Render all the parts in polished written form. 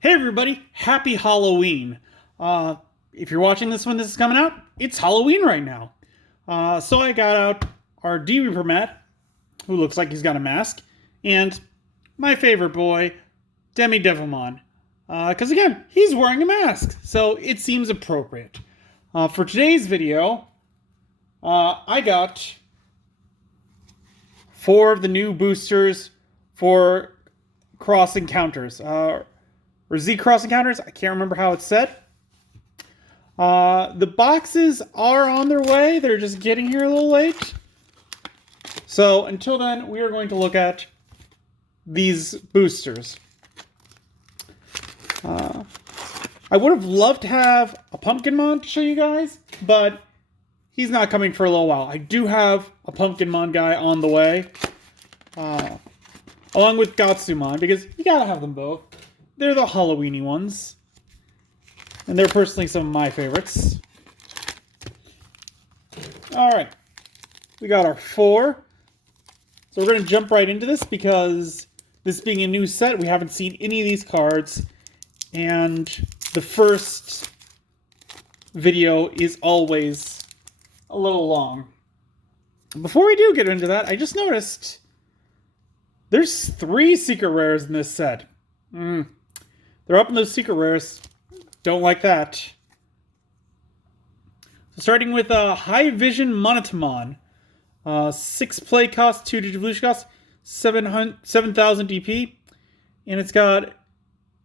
Hey everybody, happy Halloween. If you're watching this when this is coming out, it's Halloween right now. So I got out our D Reaper Matt, who looks like he's got a mask, and my favorite boy, Demi Devilmon. Because again, he's wearing a mask, so it seems appropriate. For today's video, I got 4 of the new boosters for Xros Encounters. Or Xros Encounters. I can't remember how it's said. The boxes are on their way. They're just getting here a little late. So until then, we are going to look at these boosters. I would have loved to have a Pumpkinmon to show you guys, but he's not coming for a little while. I do have a Pumpkinmon guy on the way, along with Gatsumon, because you gotta have them both. They're the Halloweeny ones. And they're personally some of my favorites. Alright. We got our 4. So we're going to jump right into this because this being a new set, we haven't seen any of these cards. And the first video is always a little long. Before we do get into that, I just noticed there's 3 secret rares in this set. They're up in those secret rares. Don't like that. So starting with High Vision Monotamon. 6 play cost, 2 Digivolution cost, 7,000 DP. And it's got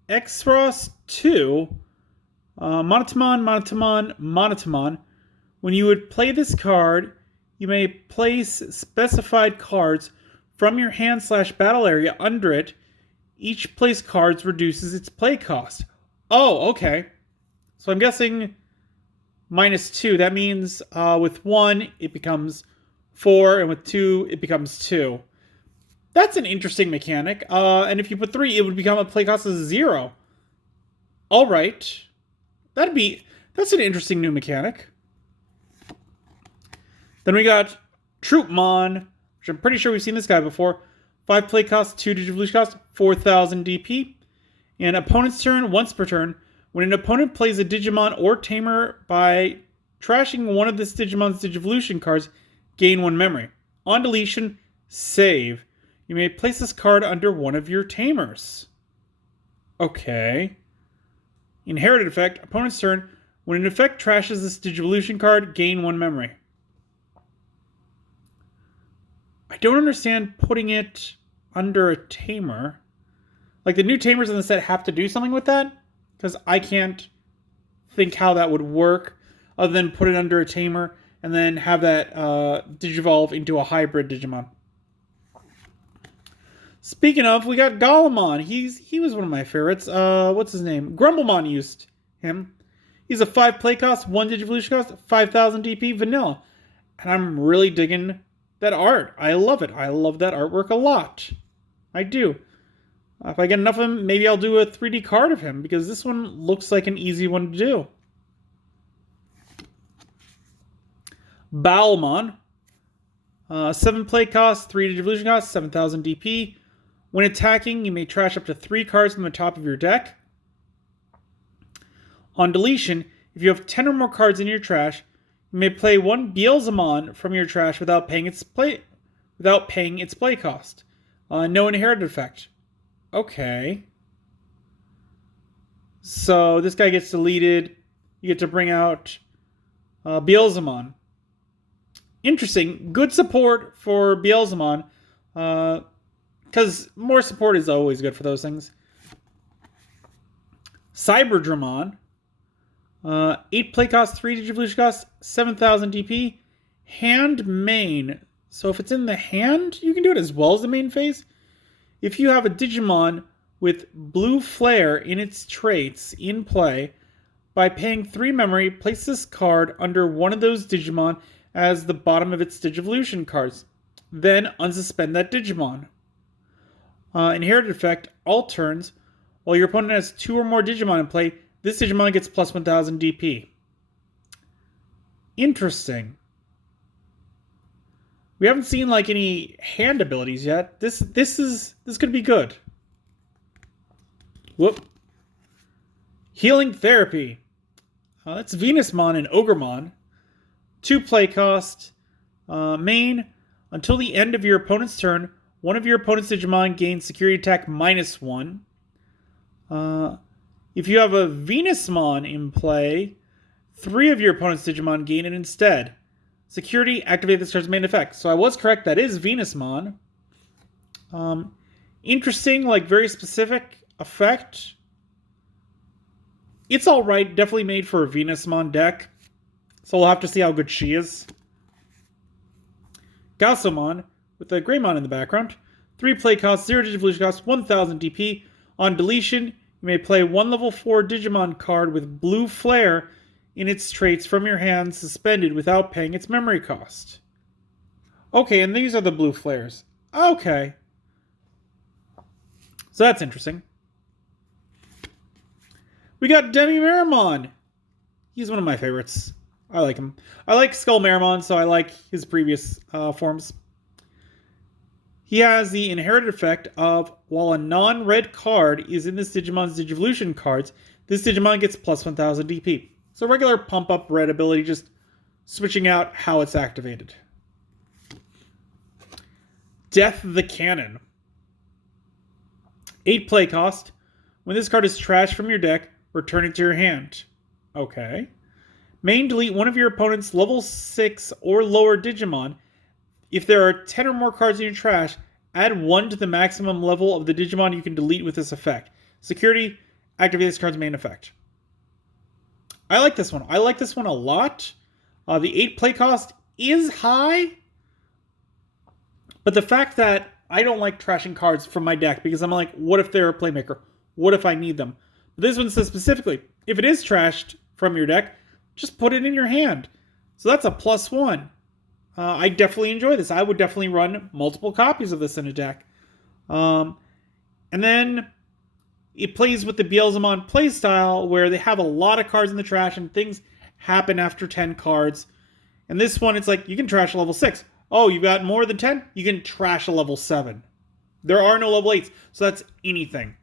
Xros 2. Monotamon. When you would play this card, you may place specified cards from your hand/battle area under it. Each place card reduces its play cost. Oh, okay. So I'm guessing -2. That means with 1, it becomes 4, and with 2, it becomes 2. That's an interesting mechanic. And if you put 3, it would become a play cost of 0. All right. That's an interesting new mechanic. Then we got Troopmon, which I'm pretty sure we've seen this guy before. 5 play cost, 2 Digivolution cost, 4,000 DP. And opponent's turn, once per turn. When an opponent plays a Digimon or Tamer by trashing one of this Digimon's Digivolution cards, gain 1 memory. On deletion, save. You may place this card under one of your Tamers. Okay. Inherited effect, opponent's turn. When an effect trashes this Digivolution card, gain 1 memory. I don't understand putting it under a Tamer. Like, the new Tamers in the set have to do something with that? Because I can't think how that would work other than put it under a Tamer and then have that Digivolve into a hybrid Digimon. Speaking of, we got Golemon. He was one of my favorites. What's his name? Grumblemon used him. He's a 5 play cost, 1 Digivolution cost, 5,000 DP, vanilla. And I'm really digging that art. I love it. I love that artwork a lot. I do. If I get enough of him, maybe I'll do a 3D card of him, because this one looks like an easy one to do. Bowelmon. 7 play cost, 3 Digivolution cost, 7,000 DP. When attacking, you may trash up to 3 cards from the top of your deck. On deletion, if you have 10 or more cards in your trash, you may play 1 Beelzemon from your trash without paying its play cost. No inherited effect. Okay. So this guy gets deleted. You get to bring out Beelzemon. Interesting. Good support for Beelzemon. Because more support is always good for those things. Cyberdramon. 8 play cost, 3 Digivolution cost, 7,000 DP. Hand main. So if it's in the hand, you can do it as well as the main phase. If you have a Digimon with blue flare in its traits in play, by paying 3 memory, place this card under one of those Digimon as the bottom of its Digivolution cards. Then unsuspend that Digimon. Inherited effect, all turns. While your opponent has 2 or more Digimon in play, this Digimon gets plus 1,000 DP. Interesting. We haven't seen like any hand abilities yet. This could be good. Whoop. Healing Therapy. That's Venusmon and Ogremon. 2 play cost. Main. Until the end of your opponent's turn, one of your opponent's Digimon gains security attack -1. If you have a Venusmon in play, 3 of your opponent's Digimon gain it instead. Security, activate this card's main effect. So I was correct, that is Venusmon. Interesting, like very specific effect. It's alright, definitely made for a Venusmon deck. So we'll have to see how good she is. Gasomon, with the Greymon in the background. 3 play cost, 0 Digivolution cost, 1000 DP. On deletion, you may play 1 level 4 Digimon card with blue flare in its traits from your hand suspended without paying its memory cost. Okay, and these are the blue flares. Okay. So that's interesting. We got Demi-Meramon. He's one of my favorites. I like him. I like Skull Meramon, so I like his previous forms. He has the inherited effect of, while a non-red card is in this Digimon's Digivolution cards, this Digimon gets plus 1000 DP. So regular pump-up red ability, just switching out how it's activated. Death the Cannon. 8 play cost. When this card is trashed from your deck, return it to your hand. Okay. Main, delete one of your opponent's level 6 or lower Digimon. If there are 10 or more cards in your trash, add 1 to the maximum level of the Digimon you can delete with this effect. Security, activate this card's main effect. I like this one. I like this one a lot. The 8 play cost is high. But the fact that I don't like trashing cards from my deck because I'm like, what if they're a playmaker? What if I need them? But this one says specifically, if it is trashed from your deck, just put it in your hand. So that's a +1. I definitely enjoy this. I would definitely run multiple copies of this in a deck. And then it plays with the Beelzemon playstyle where they have a lot of cards in the trash and things happen after 10 cards. And this one, it's like, you can trash a level 6. Oh, you got more than 10? You can trash a level 7. There are no level 8s, so that's anything.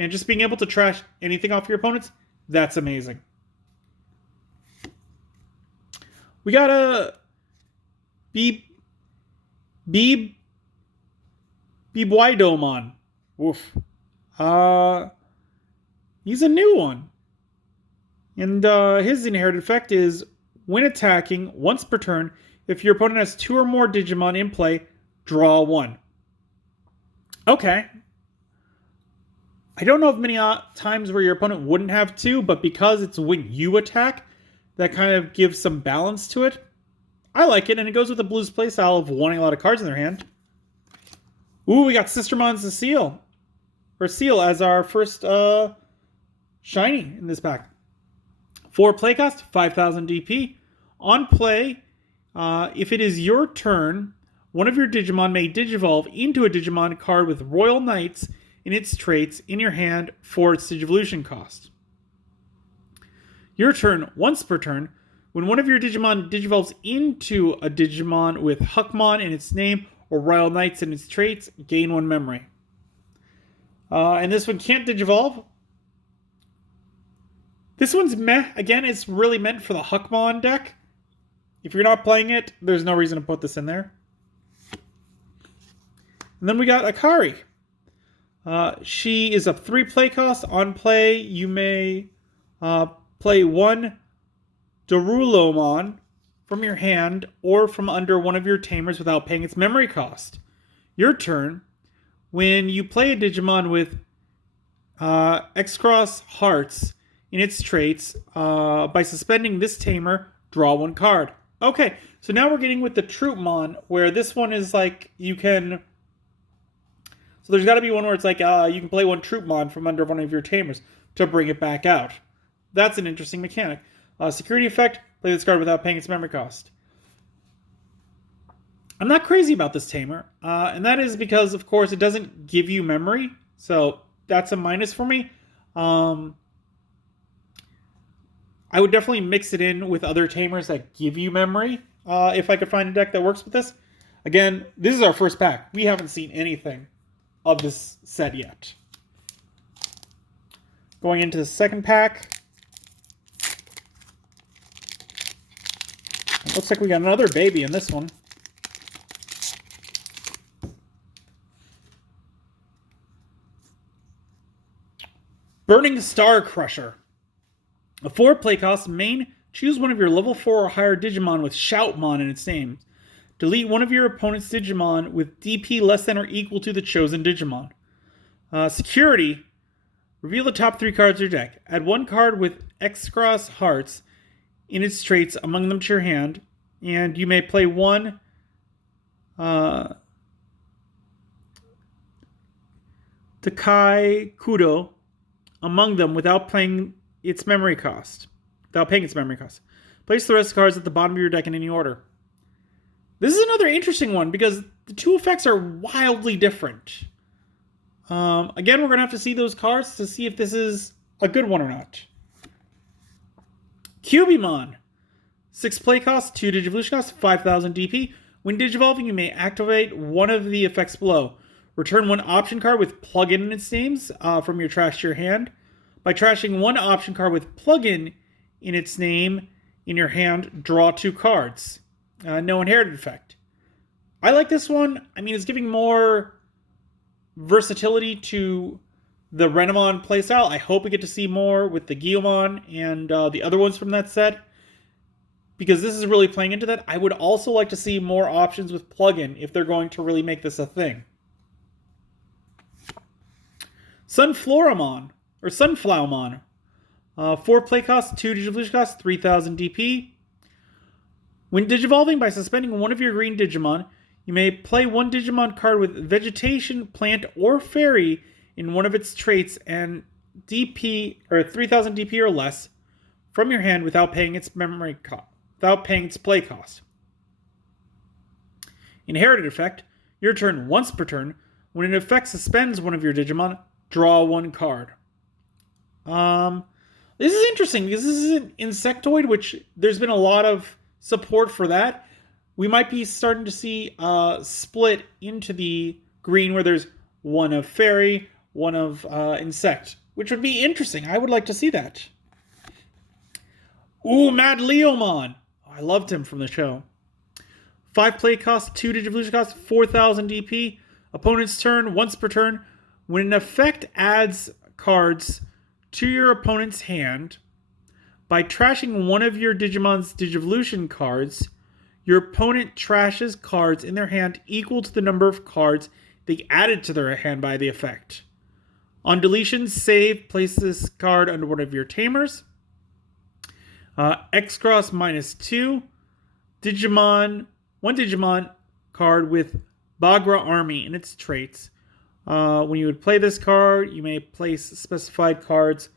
And just being able to trash anything off your opponents, that's amazing. We got a Beebwidomon. Woof. He's a new one. And his inherited effect is, when attacking, once per turn, if your opponent has 2 or more Digimon in play, draw 1. Okay. I don't know of many times where your opponent wouldn't have 2, but because it's when you attack, that kind of gives some balance to it. I like it, and it goes with the Blues playstyle of wanting a lot of cards in their hand. Ooh, we got Sistermon Cecile. Or Seal as our first shiny in this pack. 4 play cost, 5000 DP. On play, if it is your turn, one of your Digimon may Digivolve into a Digimon card with Royal Knights in its traits in your hand for its Digivolution cost. Your turn, once per turn, when one of your Digimon Digivolves into a Digimon with Huckmon in its name or Royal Knights in its traits, gain 1 memory. And this one can't Digivolve. This one's meh. Again, it's really meant for the Huckmon deck. If you're not playing it, there's no reason to put this in there. And then we got Akari. She is a 3 play cost. On play, you may play 1 Dorulomon from your hand or from under one of your tamers without paying its memory cost. Your turn. When you play a Digimon with Xros Hearts in its traits, by suspending this tamer, draw 1 card. Okay, so now we're getting with the Troopmon, where this one is like, you can... So there's got to be one where it's like, you can play 1 Troopmon from under one of your tamers to bring it back out. That's an interesting mechanic. Security effect, play this card without paying its memory cost. I'm not crazy about this tamer, and that is because, of course, it doesn't give you memory, so that's a minus for me. I would definitely mix it in with other tamers that give you memory, if I could find a deck that works with this. Again, this is our first pack. We haven't seen anything of this set yet. Going into the second pack. It looks like we got another baby in this one. Burning Star Crusher. A 4 play cost main. Choose one of your level 4 or higher Digimon with Shoutmon in its name. Delete one of your opponent's Digimon with DP less than or equal to the chosen Digimon. Security. Reveal the top 3 cards of your deck. Add 1 card with Xros Hearts in its traits among them to your hand. And you may play 1 Takai Kudo among them without paying its memory cost. Place the rest of the cards at the bottom of your deck in any order. This is another interesting one because the 2 effects are wildly different. Again, we're going to have to see those cards to see if this is a good one or not. Cubimon. 6 play cost, 2 Digivolution cost, 5,000 DP. When Digivolving, you may activate one of the effects below. Return 1 option card with plug-in in its names from your trash to your hand. By trashing 1 option card with plug-in in its name in your hand, draw 2 cards. No inherited effect. I like this one. I mean, it's giving more versatility to the Renamon playstyle. I hope we get to see more with the Guilmon and the other ones from that set, because this is really playing into that. I would also like to see more options with plug-in if they're going to really make this a thing. Sunflowermon. 4 play cost, 2 Digivolution cost, 3,000 DP. When Digivolving, by suspending one of your green Digimon, you may play 1 Digimon card with Vegetation, Plant, or Fairy in one of its traits and DP or 3,000 DP or less from your hand without paying its play cost. Inherited effect. Your turn once per turn. When an effect suspends one of your Digimon, draw 1 card. This is interesting because this is an Insectoid, which there's been a lot of support for that. We might be starting to see split into the green where there's 1 of Fairy, 1 of Insect, which would be interesting. I would like to see that. Ooh, Mad Leomon. I loved him from the show. 5 play cost, 2 Digivolution cost, 4,000 DP. Opponent's turn, once per turn. When an effect adds cards to your opponent's hand, by trashing one of your Digimon's Digivolution cards, your opponent trashes cards in their hand equal to the number of cards they added to their hand by the effect. On deletion, save, place this card under one of your tamers. Xros -2. One Digimon card with Bagra Army in its traits. When you would play this card, you may place specified cards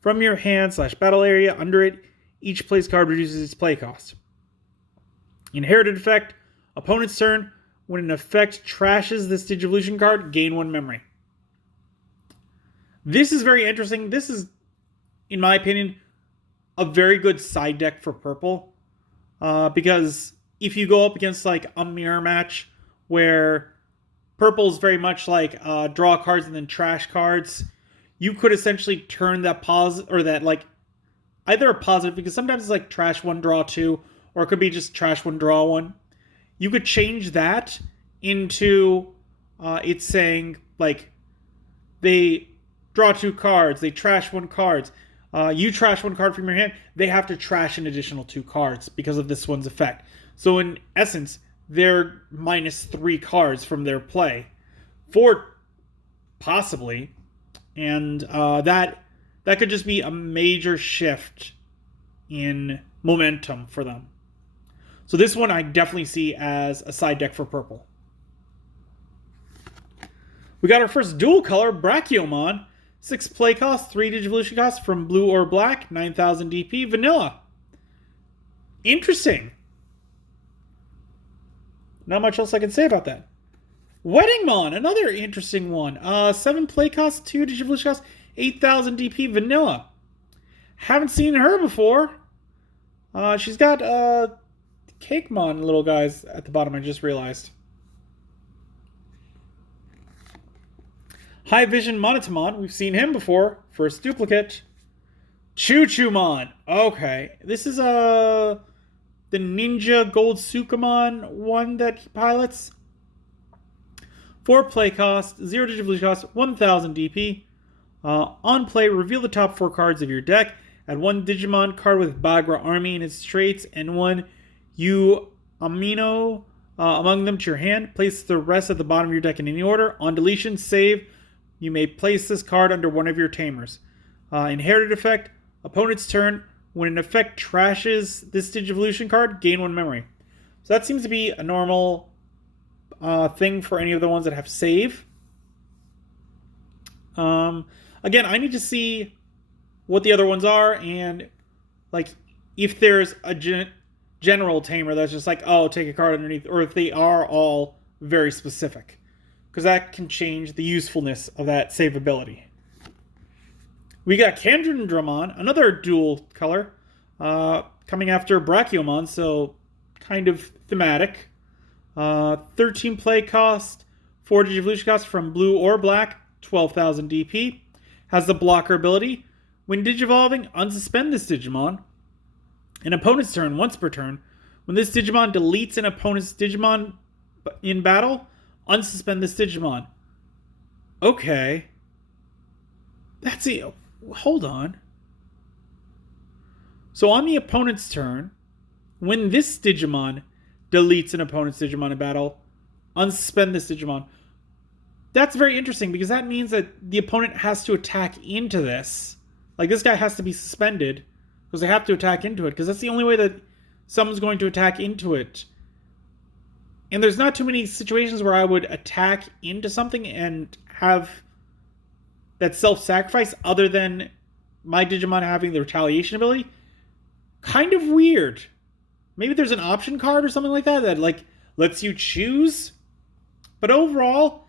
from your hand / battle area under it. Each place card reduces its play cost. Inherited effect. Opponent's turn. When an effect trashes this Digivolution card, gain 1 memory. This is very interesting. This is, in my opinion, a very good side deck for purple. Because if you go up against like a mirror match where purple's very much like draw cards and then trash cards, you could essentially turn that positive, or that like either a positive, because sometimes it's like trash 1, draw 2, or it could be just trash 1, draw 1. You could change that into it's saying like they draw 2 cards, they trash 1 card. You trash 1 card from your hand, they have to trash an additional 2 cards because of this one's effect. So in essence, they're -3 cards from their play. 4, possibly. And that could just be a major shift in momentum for them. So this one I definitely see as a side deck for purple. We got our first dual color, Brachiomon. 6 play cost, 3 Digivolution cost from blue or black, 9,000 DP, vanilla. Interesting. Not much else I can say about that. Weddingmon, another interesting one. 7 play cost, 2 Digivolution cost, 8,000 DP, vanilla. Haven't seen her before. She's got Cakemon little guys at the bottom, I just realized. High Vision Monotamon. We've seen him before. First duplicate. Choo-Choo-Mon. Okay. This is the Ninja Gold Sukamon one that he pilots. 4 play cost, 0 digivolution cost, 1000 DP. On play, reveal the top 4 cards of your deck. Add 1 Digimon card with Bagra Army in its traits and 1 Amino among them to your hand. Place the rest at the bottom of your deck in any order. On deletion, save. You may place this card under one of your tamers. Inherited effect, opponent's turn. When an effect trashes this Digivolution card, gain 1 memory. So that seems to be a normal thing for any of the ones that have save. Again, I need to see what the other ones are, and like if there's a general tamer that's just like, oh, take a card underneath, or if they are all very specific, because that can change the usefulness of that save ability. We got Kandrindramon, another dual color, coming after Brachiomon, so kind of thematic. 13 play cost, 4 Digivolution cost from blue or black, 12,000 DP. Has the blocker ability. When Digivolving, unsuspend this Digimon. An opponent's turn, once per turn. When this Digimon deletes an opponent's Digimon in battle, unsuspend this Digimon. Okay. That's it. Hold on. So on the opponent's turn, when this Digimon deletes an opponent's Digimon in battle, unsuspend this Digimon. That's very interesting because that means that the opponent has to attack into this. Like, this guy has to be suspended because they have to attack into it, because that's the only way that someone's going to attack into it. And there's not too many situations where I would attack into something and have that self-sacrifice other than my Digimon having the retaliation ability. Kind of weird. Maybe there's an option card or something like that that like lets you choose. But overall,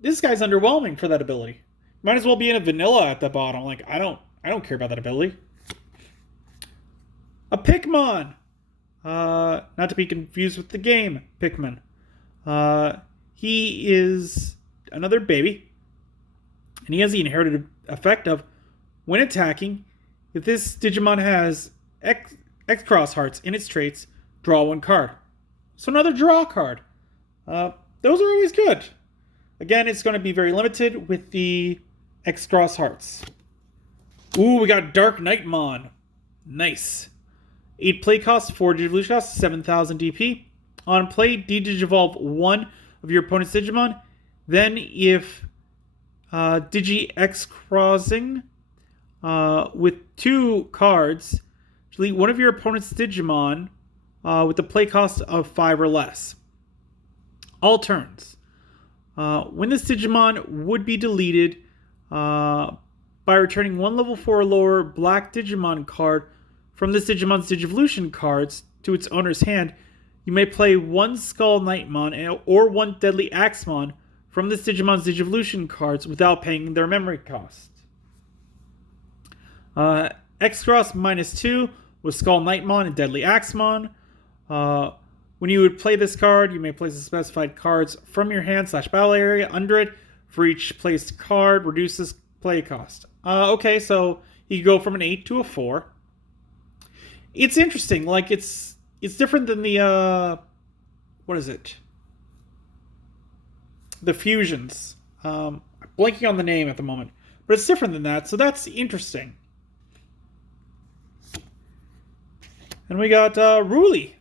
this guy's underwhelming for that ability. Might as well be in a vanilla at the bottom. Like, I don't care about that ability. A Pikmin. Not to be confused with the game Pikmin. He is another baby. And he has the inherited effect of, when attacking, if this Digimon has Xros hearts in its traits, draw 1 card. So another draw card. Those are always good. Again, it's going to be very limited with the Xros hearts. Ooh, we got Dark Knightmon. Nice. 8 play cost, 4 Digivolution cost, 7,000 DP. On play, Digivolve 1 of your opponent's Digimon. Then if Digi X-Crossing with 2 cards, delete one of your opponent's Digimon with a play cost of 5 or less. All turns. When this Digimon would be deleted by returning 1 level 4 or lower black Digimon card from this Digimon's Digivolution cards to its owner's hand, you may play 1 Skull Knightmon or 1 Deadly Axemon from this Digimon's Digivolution cards without paying their memory cost. Xros -2 with Skull Knightmon and Deadly Axemon. When you would play this card, you may place the specified cards from your hand / battle area under it. For each placed card, reduces play cost. Okay, so you go from an 8 to a 4. It's interesting. Like, it's different than the what is it? The fusions. I'm blanking on the name at the moment, but it's different than that. So that's interesting. And we got Ruli.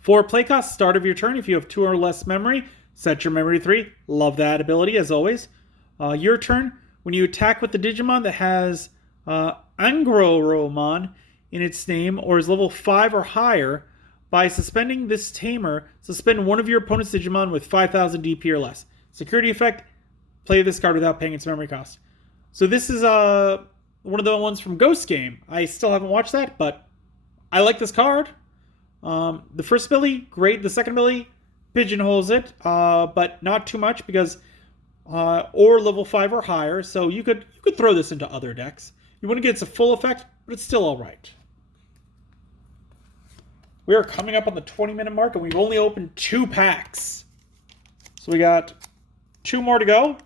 4 play cost, start of your turn. If you have 2 or less memory, set your memory to 3. Love that ability, as always. Your turn. When you attack with the Digimon that has Angroromon in its name or is level 5 or higher, by suspending this tamer, suspend one of your opponent's Digimon with 5,000 DP or less. Security effect, play this card without paying its memory cost. So this is one of the ones from Ghost Game. I still haven't watched that, but I like this card. The first ability, great. The second ability pigeonholes it, but not too much because or level 5 or higher. So you could throw this into other decks. You wouldn't get its full effect, but it's still all right. We are coming up on the 20-minute mark, and we've only opened 2 packs. So we got 2 more to go.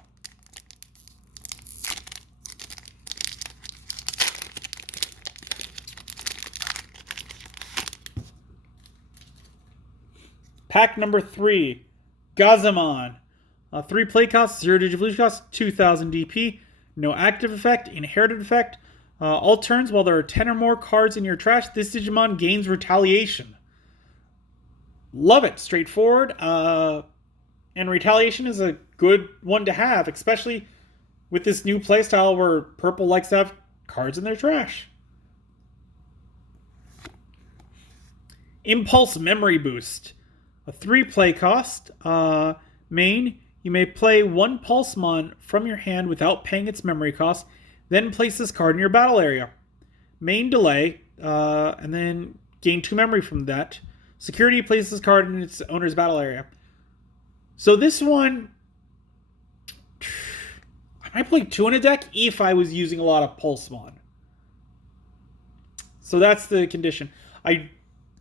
Pack number 3, Gazamon. 3 play cost, 0 Digivolution cost, 2000 DP. No active effect, inherited effect. All turns while there are 10 or more cards in your trash, this Digimon gains retaliation. Love it. Straightforward. And retaliation is a good one to have, especially with this new playstyle where purple likes to have cards in their trash. Impulse Memory Boost. A 3 play cost. Main, you may play 1 Pulsemon from your hand without paying its memory cost, then place this card in your battle area. Main delay, and then gain 2 memory from that. Security, places this card in its owner's battle area. So this one, I might play 2 in a deck if I was using a lot of Pulsemon. So that's the condition. I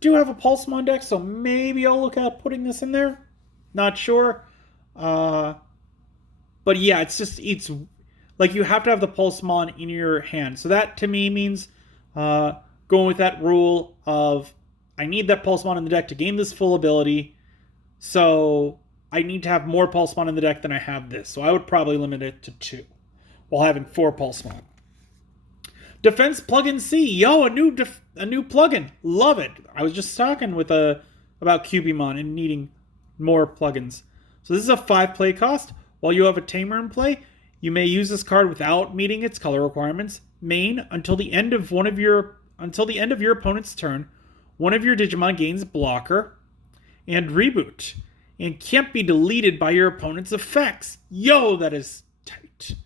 do have a Pulsemon deck, so maybe I'll look at putting this in there. Not sure. But yeah, it's like you have to have the Pulsemon in your hand. So that to me means going with that rule of I need that Pulsemon in the deck to gain this full ability. So I need to have more Pulsemon in the deck than I have this. So I would probably limit it to 2 while having 4 Pulsemon. Defense Plugin C. Yo, a new plugin. Love it. I was just talking with about Cubimon and needing more plugins. So this is a 5 play cost. While you have a Tamer in play, you may use this card without meeting its color requirements. Main, until the end of your opponent's turn, one of your Digimon gains blocker and reboot, and can't be deleted by your opponent's effects. Yo, that is tight.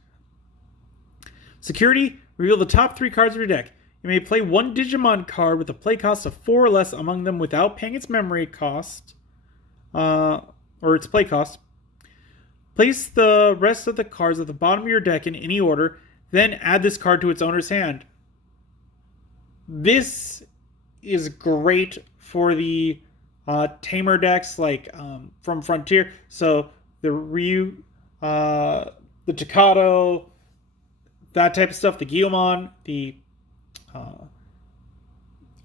Security, reveal the top 3 cards of your deck. You may play 1 Digimon card with a play cost of 4 or less among them without paying its memory cost, or its play cost. Place the rest of the cards at the bottom of your deck in any order, then add this card to its owner's hand. This is great for the Tamer decks like from Frontier. So the Ryu, the Takato, that type of stuff, the Guilmon,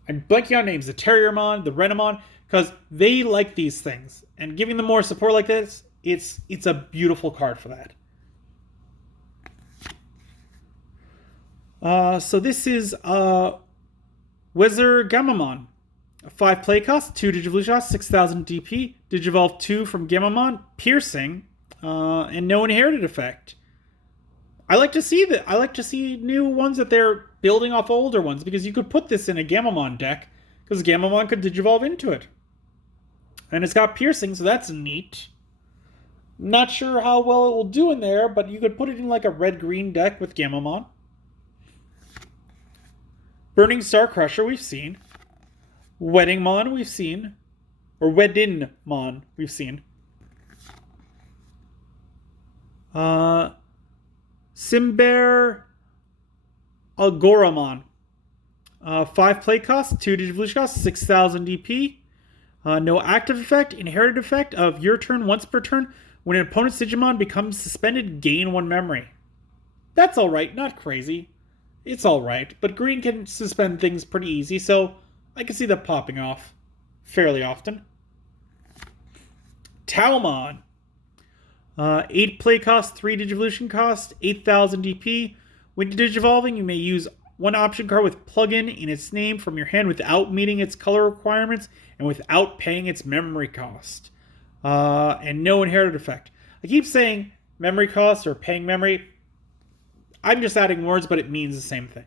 I'm blanking on names, the Terriermon, the Renamon, because they like these things. And giving them more support like this, it's a beautiful card for that. So this is Wezer Gamamon. A 5 play cost, 2 Digivolution cost, 6000 DP, Digivolve 2 from Gamamon, Piercing, and no inherited effect. I like to see that. I like to see new ones that they're building off older ones, because you could put this in a Gamamon deck, because Gamamon could Digivolve into it. And it's got Piercing, so that's neat. Not sure how well it will do in there, but you could put it in like a red-green deck with Gamamon. Burning Star Crusher, we've seen. Weddingmon, we've seen. Or Weddinmon, we've seen. Simbear Agoramon. 5 play cost, 2 Digivolution cost, 6000 DP. No active effect, inherited effect of your turn once per turn. When an opponent's Digimon becomes suspended, gain 1 memory. That's alright, not crazy. It's alright, but green can suspend things pretty easy, so I can see that popping off fairly often. Taomon. 8 play cost, 3 Digivolution cost, 8000 DP. When Digivolving, you may use 1 option card with plug-in in its name from your hand without meeting its color requirements and without paying its memory cost. And no inherited effect. I keep saying memory cost or paying memory. I'm just adding words, but it means the same thing.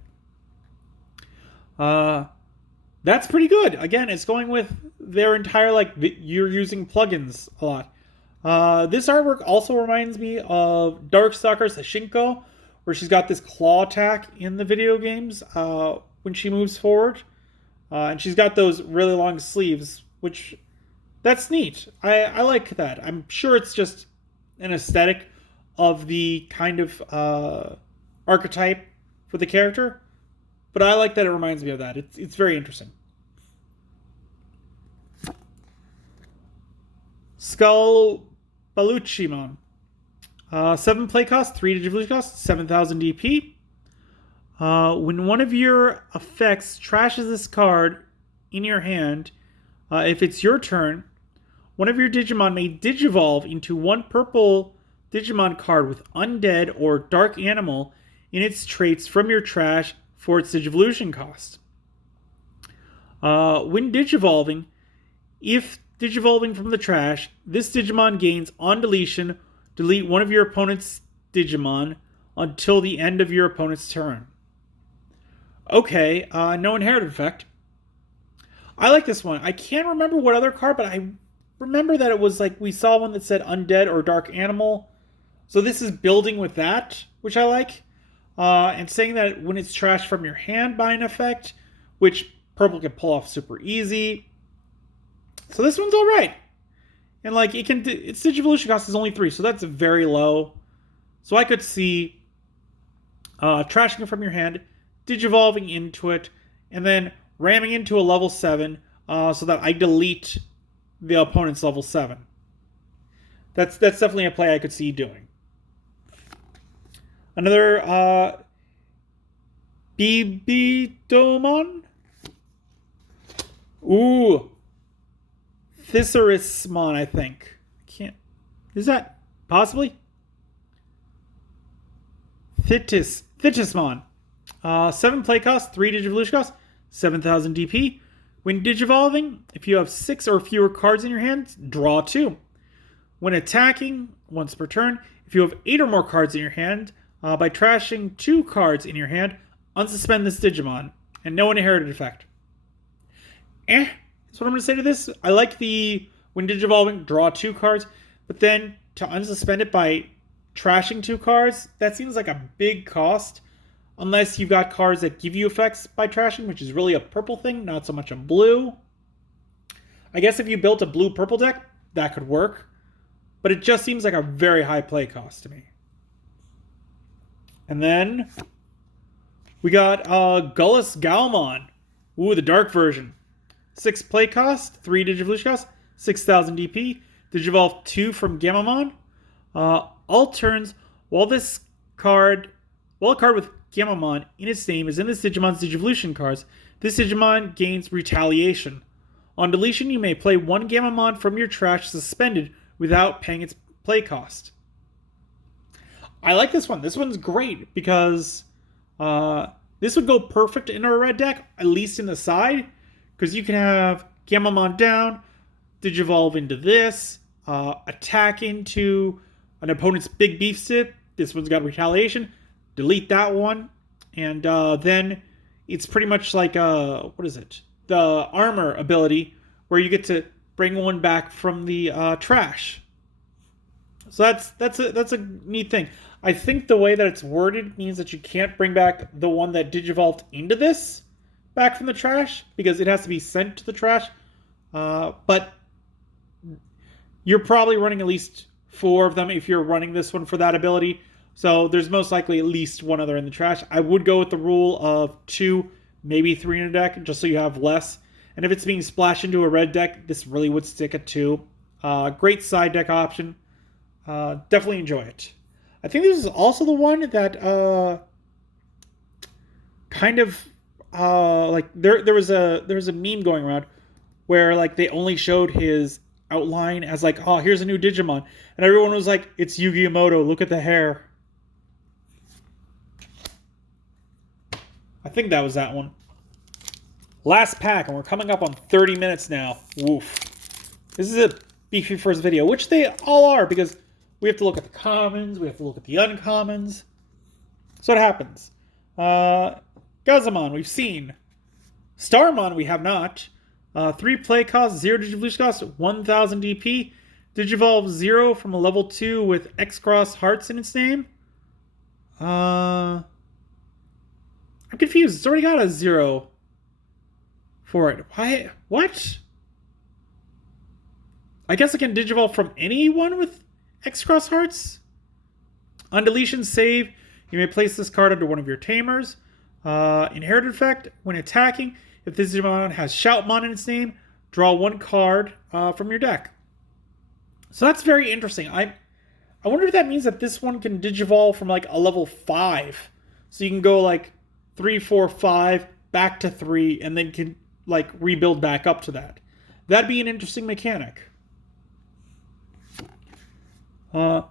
That's pretty good. Again, it's going with their entire, you're using plugins a lot. This artwork also reminds me of Darkstalker's Hashinko, where she's got this claw attack in the video games when she moves forward. And she's got those really long sleeves, which, that's neat. I like that. I'm sure it's just an aesthetic of the kind of archetype for the character, but I like that it reminds me of that. It's very interesting. Skull Baluchimon. 7 play cost, 3 Digivolution cost, 7000 DP. When one of your effects trashes this card in your hand, if it's your turn, one of your Digimon may digivolve into one purple Digimon card with undead or dark animal in its traits from your trash for its Digivolution cost. When digivolving, if digivolving from the trash, this Digimon gains on deletion, delete one of your opponent's Digimon until the end of your opponent's turn. Okay, no inherited effect. I like this one. I can't remember what other card, but I remember that it was like we saw one that said undead or dark animal. So this is building with that, which I like. And saying that when it's trashed from your hand by an effect, which purple can pull off super easy. So this one's all right. And like its Digivolution cost is only 3, so that's very low. So I could see trashing it from your hand, digivolving into it, and then ramming into a level 7 so that I delete the opponent's level 7. That's definitely a play I could see doing. Another Bibidomon. Ooh. Thesaurusmon, I think. Is that possibly? Thetismon. 7 play cost, 3 Digivolution cost, 7,000 DP. When digivolving, if you have 6 or fewer cards in your hand, draw 2. When attacking, once per turn, if you have 8 or more cards in your hand, by trashing 2 cards in your hand, unsuspend this Digimon. And no inherited effect. That's what I'm going to say to this. I like the, when digivolving, draw 2 cards, but then to unsuspend it by trashing 2 cards, that seems like a big cost. Unless you've got cards that give you effects by trashing, which is really a purple thing, not so much a blue. I guess if you built a blue-purple deck, that could work. But it just seems like a very high play cost to me. And then we got Gullus Galmon. Ooh, the dark version. 6 play cost, 3 Digivolution cost, 6,000 DP. Digivolve 2 from Gamamon. All turns, while a card with Gamamon in its name is in this Digimon's Digivolution cards, this Digimon gains Retaliation. On deletion, you may play 1 Gamamon from your trash suspended without paying its play cost. I like this one. This one's great because this would go perfect in a red deck, at least in the side, because you can have Gamamon down, Digivolve into this, attack into an opponent's big beef stick. This one's got Retaliation. Delete that one, and then it's pretty much like the armor ability where you get to bring one back from the trash. So that's a neat thing. I think the way that it's worded means that you can't bring back the one that digivolved into this back from the trash because it has to be sent to the trash. But you're probably running at least 4 of them if you're running this one for that ability. So there's most likely at least 1 other in the trash. I would go with the rule of 2, maybe 3 in a deck, just so you have less. And if it's being splashed into a red deck, this really would stick at 2. Great side deck option. Definitely enjoy it. I think this is also the one that kind of like there was a meme going around where like they only showed his outline as like, oh, here's a new Digimon, and everyone was like, it's Yu-Gi-Oh! Look at the hair. I think that was that one. Last pack, and we're coming up on 30 minutes now. Woof. This is a beefy first video, which they all are, because we have to look at the commons, we have to look at the uncommons. So it happens. Gazamon, we've seen. Starmon, we have not. 3 play cost, 0 Digivolution cost, 1,000 DP. Digivolve 0 from a level 2 with Xros Hearts in its name. I'm confused. It's already got a 0 for it. Why? What? I guess I can digivolve from anyone with Xros Hearts? On deletion save, you may place this card under one of your tamers. Inherited effect, when attacking, if this Digimon has Shoutmon in its name, draw 1 card from your deck. So that's very interesting. I wonder if that means that this one can digivolve from like a level 5. So you can go like 3, 4, 5, back to 3, and then can like rebuild back up to that. That'd be an interesting mechanic. Uh,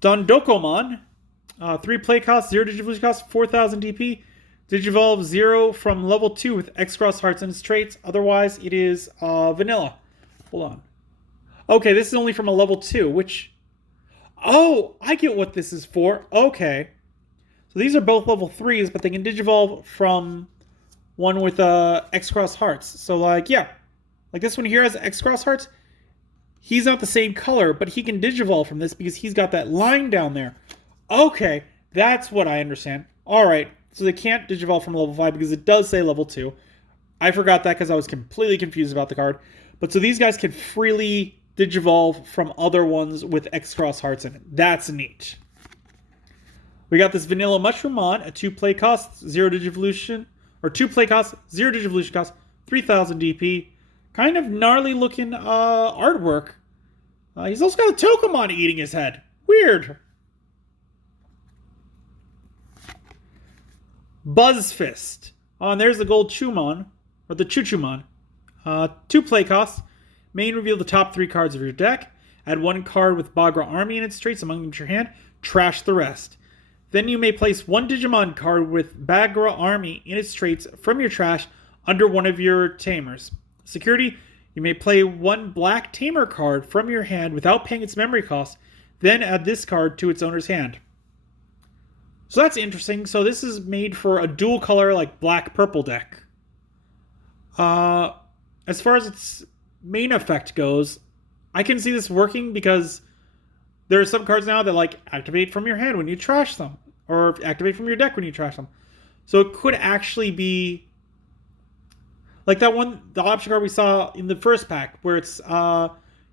Dondokomon. 3 play cost, 0 Digivolution cost, 4,000 DP. Digivolve 0 from level 2 with Xros Hearts and its traits. Otherwise, it is vanilla. Hold on. Okay, this is only from a level 2, which... Oh, I get what this is for. Okay. So these are both level 3s, but they can Digivolve from one with Xros Hearts. So, like, yeah. Like this one here has Xros Hearts. He's not the same color, but he can Digivolve from this because he's got that line down there. Okay, that's what I understand. Alright, so they can't Digivolve from level 5 because it does say level 2. I forgot that because I was completely confused about the card. But so these guys can freely Digivolve from other ones with Xros Hearts in it. That's neat. We got this Vanilla Mushroomon, a 2 play cost, 0 Digivolution, or 2 play cost, 0 Digivolution cost, 3,000 DP. Kind of gnarly looking artwork. He's also got a Tokamon eating his head. Weird. Buzzfist. And there's the Gold Chumon, or the Chuchumon. 2 play costs. Main, reveal the top 3 cards of your deck. Add 1 card with Bagra Army in its traits among them to your hand. Trash the rest. Then you may place 1 Digimon card with Bagra Army in its traits from your trash under one of your tamers. Security, you may play 1 black tamer card from your hand without paying its memory cost. Then add this card to its owner's hand. So that's interesting. So this is made for a dual color, like black-purple deck. As far as its main effect goes, I can see this working because there are some cards now that like activate from your hand when you trash them, or activate from your deck when you trash them. So it could actually be like that one, the option card we saw in the first pack, where it's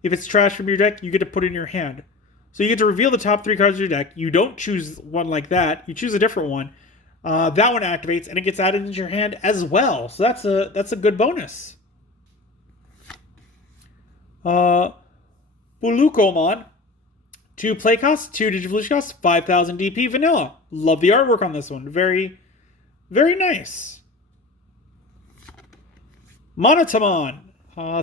if it's trash from your deck, you get to put it in your hand. So you get to reveal the top 3 cards of your deck. You don't choose one like that. You choose a different one. That one activates, and it gets added into your hand as well. So that's a good bonus. Bulukomon. 2 play costs, 2 Digivolution costs, 5,000 DP vanilla. Love the artwork on this one. Very, very nice. Monotamon.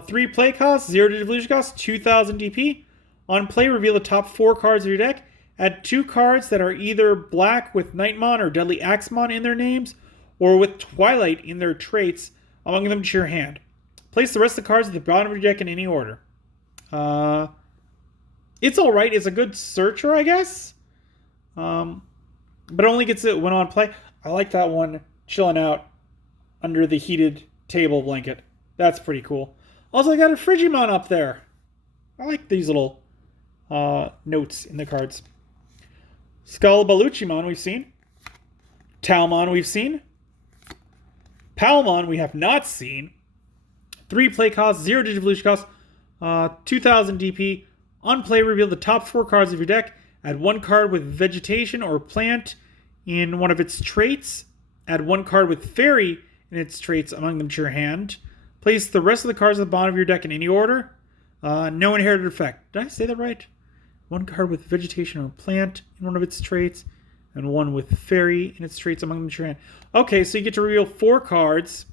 3 play costs, 0 Digivolution costs, 2,000 DP. On play, reveal the top 4 cards of your deck. Add 2 cards that are either black with Nightmon or Deadly Axemon in their names, or with Twilight in their traits, among them to your hand. Place the rest of the cards at the bottom of your deck in any order. It's alright. It's a good searcher, I guess. But it only gets it when on play. I like that one chilling out under the heated table blanket. That's pretty cool. Also, I got a Frigimon up there. I like these little notes in the cards. Scalabaluchimon we've seen. Talmon we've seen. Palmon we have not seen. 3 play costs, 0 Digivolution costs, 2,000 DP. On play, reveal the top 4 cards of your deck. Add 1 card with Vegetation or Plant in one of its traits. Add 1 card with Fairy in its traits among them to your hand. Place the rest of the cards at the bottom of your deck in any order. No inherited effect. Did I say that right? 1 card with Vegetation or Plant in one of its traits, and 1 with Fairy in its traits among them to your hand. Okay, so you get to reveal 4 cards,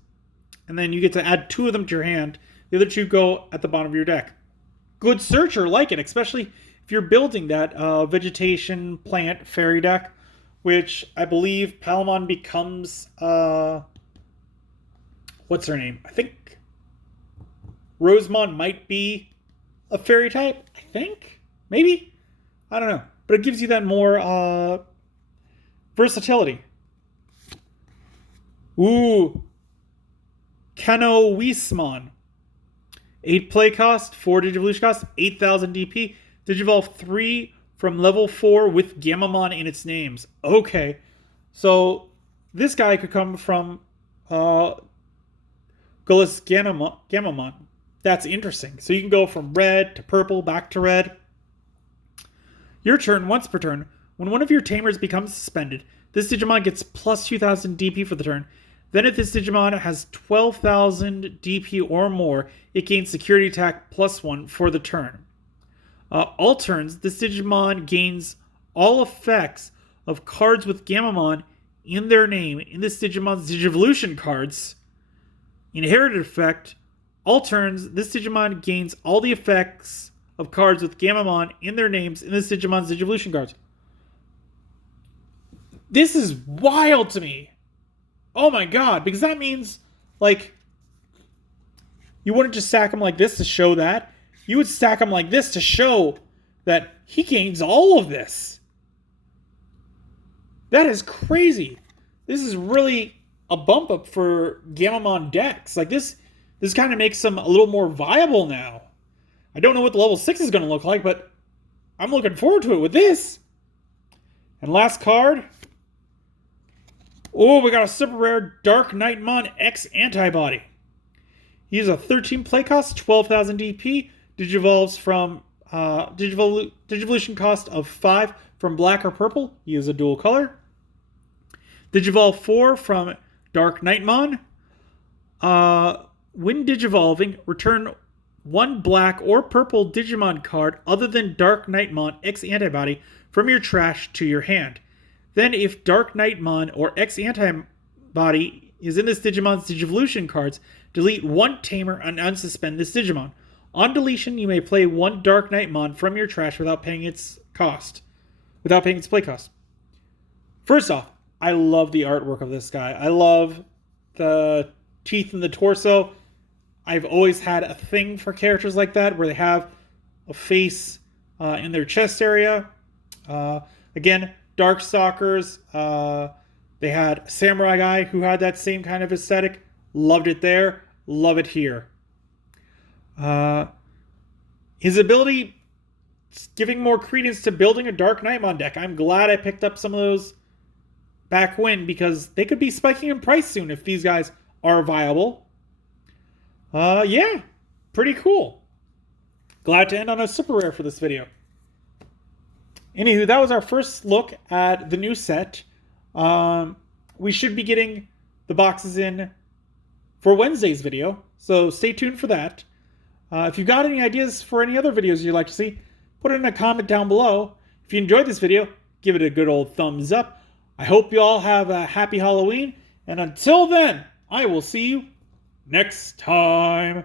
and then you get to add 2 of them to your hand. The other 2 go at the bottom of your deck. Good searcher, like it, especially if you're building that Vegetation, Plant, Fairy deck, which I believe Palmon becomes, what's her name? I think Rosemon might be a Fairy type, I think? Maybe? I don't know. But it gives you that more versatility. Ooh. Kanowismon. 8 play cost, 4 Digivolution cost, 8,000 DP. Digivolve 3 from level 4 with Gamamon in its names. Okay. So this guy could come from Gullis Gamamon. That's interesting. So you can go from red to purple, back to red. Your turn, once per turn. When one of your tamers becomes suspended, this Digimon gets plus 2,000 DP for the turn. Then if this Digimon has 12,000 DP or more, it gains security attack plus 1 for the turn. All turns, this Digimon gains all effects of cards with Gamamon in their name in this Digimon's Digivolution cards. Inherited effect. All turns, this Digimon gains all the effects of cards with Gamamon in their names in this Digimon's Digivolution cards. This is wild to me. Oh my god, because that means, like, you wouldn't just stack them like this to show that. You would stack them like this to show that he gains all of this. That is crazy. This is really a bump up for Gamamon decks. Like, this kind of makes them a little more viable now. I don't know what the level 6 is going to look like, but I'm looking forward to it with this. And last card. Oh, we got a super rare Dark Knightmon X Antibody. He is a 13 play cost, 12,000 DP. Digivolves from Digivolution cost of 5 from black or purple. He is a dual color. Digivolve 4 from Dark Knightmon. When Digivolving, return one black or purple Digimon card other than Dark Knightmon X Antibody from your trash to your hand. Then, if Dark Knightmon or X Antibody is in this Digimon's Digivolution cards, delete one Tamer and unsuspend this Digimon. On deletion, you may play one Dark Knightmon from your trash without paying its play cost. First off, I love the artwork of this guy. I love the teeth in the torso. I've always had a thing for characters like that, where they have a face in their chest area. Again, Darkstalkers. They had a Samurai guy who had that same kind of aesthetic. Loved it there. Love it here. His ability, giving more credence to building a Dark Knightmon deck. I'm glad I picked up some of those back when, because they could be spiking in price soon if these guys are viable. Yeah, pretty cool. Glad to end on a super rare for this video. Anywho, that was our first look at the new set. We should be getting the boxes in for Wednesday's video, so stay tuned for that. If you've got any ideas for any other videos you'd like to see, put it in a comment down below. If you enjoyed this video, give it a good old thumbs up. I hope you all have a happy Halloween, and until then, I will see you next time.